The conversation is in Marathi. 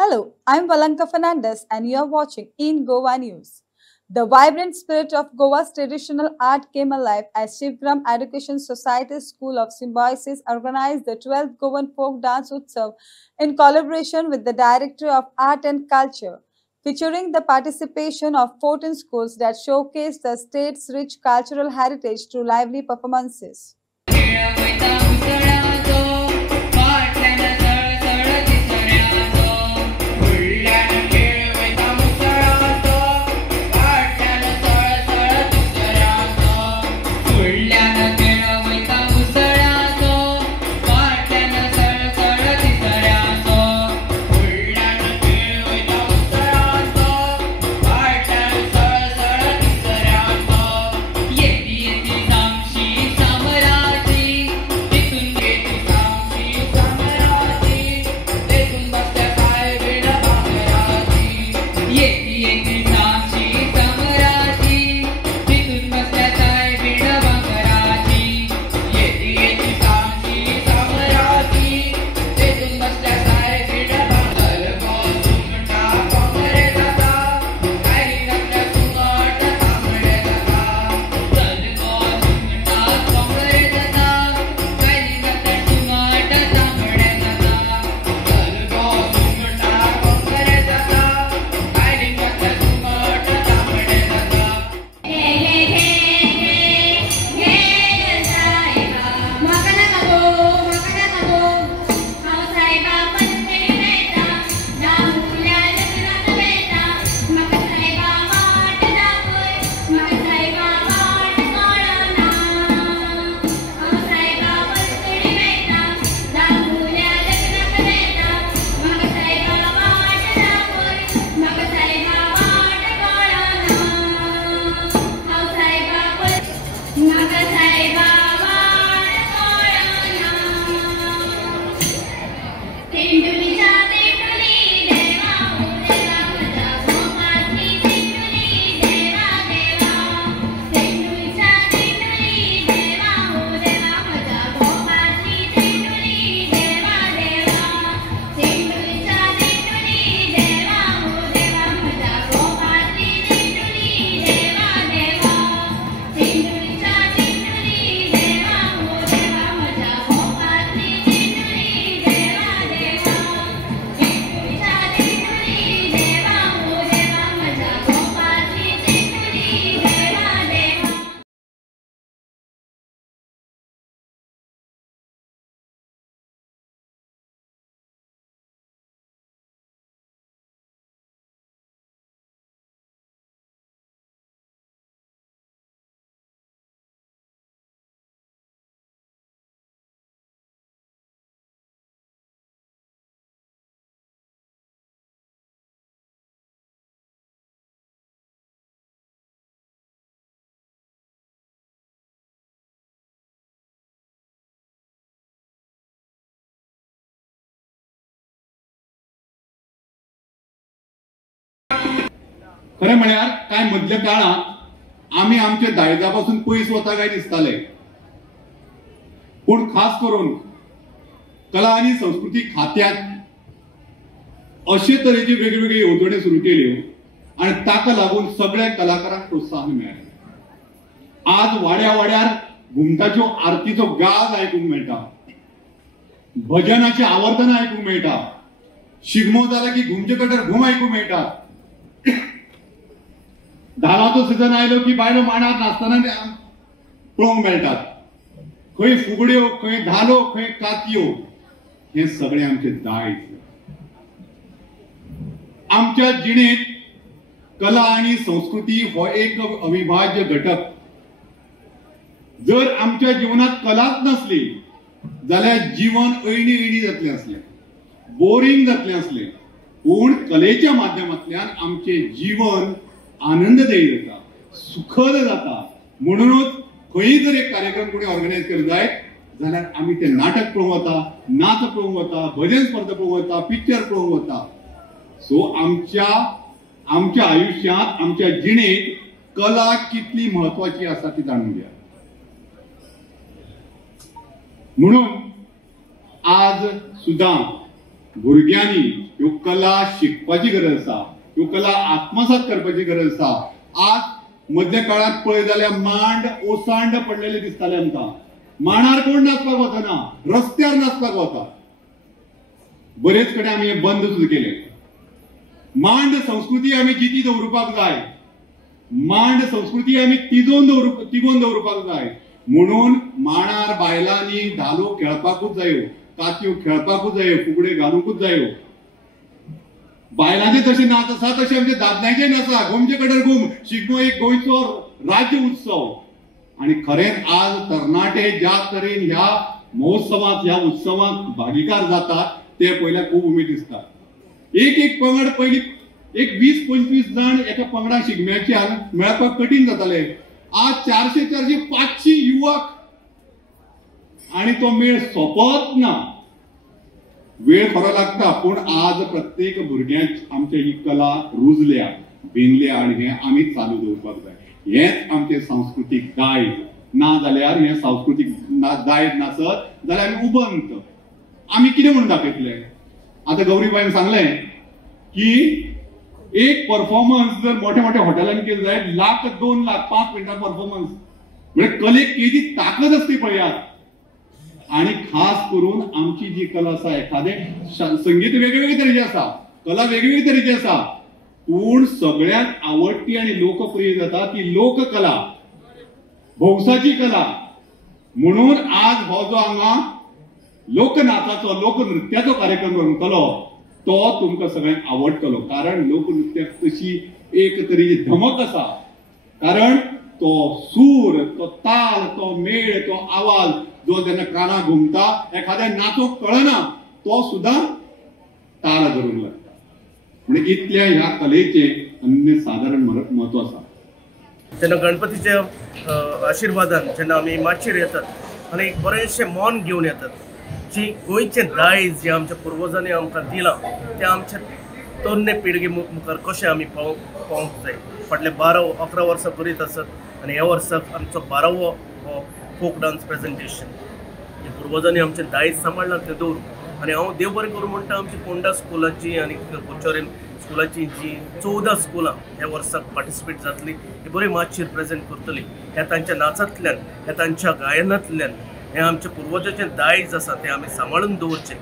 Hello, I'm Valanka Fernandez, and you're watching In Goa News. The vibrant spirit of Goa's traditional art came alive as Shivgram Education Society's School of Symbiosis organized the 12th Goan Folk Dance Utsav in collaboration with the Director of Art and Culture, featuring the participation of 14 schools that showcased the state's rich cultural heritage through lively performances. खरे म्हळ्यार काय मधल्या काळात आम्ही आमच्या दायजापासून पयस वता काय दिसताले, पण खास करून कला आणि संस्कृती खात्यात अशे तरेची वेगवेगळी येवजण्यो सुरू केल्यो आणि ताका लागून सगळ्या कलाकारांक प्रोत्साहन मेळ्ळें. आज वाड्या वाड्यार घुमटाच्यो आरतीचो गाज आयकूंक मेळटा, भजनाची आवर्तनां आयकूंक मेळटा, शिगमो जाला की घुमचे कटर घुम आयकूंक मेळटा. धालाचो सीजन आयलो की बायलो मांडार नाचतना पळोवंक मेळटात. खंय फुगड्यो, खंय धालो, खंय कातयो, हे सगळे आमचे दायज. आमच्या जिणेंत कला आणि संस्कृती हो एक अविभाज्य घटक. जर आमच्या जीवनात कलाच नसली जाल्यार जीवन ऐणी ऐणी जातलें असलें, बोरिंग जातलें असलें. पूण कलेच्या माध्यमांतल्यान आमचे जीवन आनंददायी जाता, सुखद जाता. म्हणूनच खंय जर एक कार्यक्रम कोणी ऑर्गनायज केलो जायत जाल्यार आमी ते नाटक पळोवंक वता, नाच पळोवंक वता, भजन स्पर्धा पळोवंक वता, पिक्चर पळोवंक वता. सो आमच्या आयुष्यात, आमच्या जिणेत कला कितली महत्वाची आसा ती जाणून घ्या. म्हणून आज सुद्धा भुरग्यांनी ह्यो कला शिकपाची गरज आसा, ह्यो कला आत्मसात करपाची गरज आसा. आज मध्य काळात पळय जाल्यार मांड ओसांड पडलेले दिसताले आमकां. मांडार कोण नाचपाक वचना, रस्त्यार नाचपाक वता. बरेच कडेन आमी हे बंद सुद्दां केले. मांड संस्कृती आमी जिती दवरपाक जाय, मांड संस्कृती आमी तिगोवन दवरपाक जाय. म्हणून मांडार बायलांनी धालो खेळपाकूच जायो, कात्यो खेळपाकूच जायो, फुगडे घालूंकूच जायो. बायलांचे जशे नाच आसा तशे आमचे दादल्यांचे नाचा. गोमचे कडेन गोम शिगमो एक गोंयचो राज्य उत्सव. आणि खरेंच आज तरणाटे ज्या तरेन ह्या महोत्सवात ह्या उत्सवात भागीदार जातात ते पळयल्यार खूब उमेद दिसता. एक पंगड पयलीं एक 20-25 जण एका पंगडाक शिगम्याच्या मेळपाक कठीण जाताले. आज 400-500 युवक आणि तो मेळ सोंपत ना. वेळ खरो लागता, पण आज प्रत्येक भुरग्याक आमच्या ही कला रुजल्या, भिनल्या आणि हे आमी चालू दवरपाक जाय. हेच आमचे सांस्कृतिक दायज. ना जाल्यार हे सांस्कृतिक दायज नासत जाल्यार आमी उबंत आमी कितें म्हणून दाखयतले. आता गौरीबाईन सांगलें की एक परफॉर्मन्स जर मोठ्या मोठ्या हॉटेलांनी केलं जाय 1 लाख 2 लाख 5 मिनिटां परफॉर्मन्स म्हणजे कलेक केदी ताकद असते पळयात. आणि खास करून आमची जी कला आसा, एखादे संगीत वेगवेगळे तरेचे आसा, कला वेगवेगळी तरेची आसा, पूण सगळ्यांत आवडटी आणि लोकप्रिय जाता ती लोककला, भौसाची कला. म्हणून आज हो जो हांगा लोकनाचाचो लोकनृत्याचो कार्यक्रम रंगतलो तो तुमकां सगळ्यांक आवडटलो. कारण लोकनृत्याक तशी एक तरेची धमक आसा. कारण तो सूर, तो ताल, तो मेळ, तो आवाज जो जेन्ना कानाक घुमता एखाद्या नाचोक कळना तो सुद्दां ताल धरूंक लागता. म्हणजे इतल्या ह्या कलेचे अनन्यसाधारण महत्व आसा. जेन्ना गणपतीच्या आशिर्वादान जेन्ना आमी माचयेर येतात आनी एक बरेंशें मौन घेवन येतात, जी गोंयचें दायज जें आमच्या पुर्वजांनी आमकां दिलां तें आमच्या तरणे पिळगे मुखार कशें आमी पावोवंक जाय. फाटले 12-11 वर्सां करीत आसत आनी ह्या वर्साक आमचो 12वो फोक डान्स प्रेजेंटेशन. जे पुर्वजांनी आमचें दायज सांबाळलां तें दवरूं. आनी हांव देव बरें करूं म्हणटा आमची पोंडा स्कुलाची आनी कुचोरेम स्कुलाची जी 14 स्कुलां ह्या वर्साक पार्टिसिपेट जातली, ही बरी माचयेर प्रेजेंट करतली. ह्या तांच्या नाचांतल्यान, ह्या तांच्या गायनांतल्यान हें आमच्या पुर्वजांचें दायज आसा तें आमी सांबाळून दवरचें.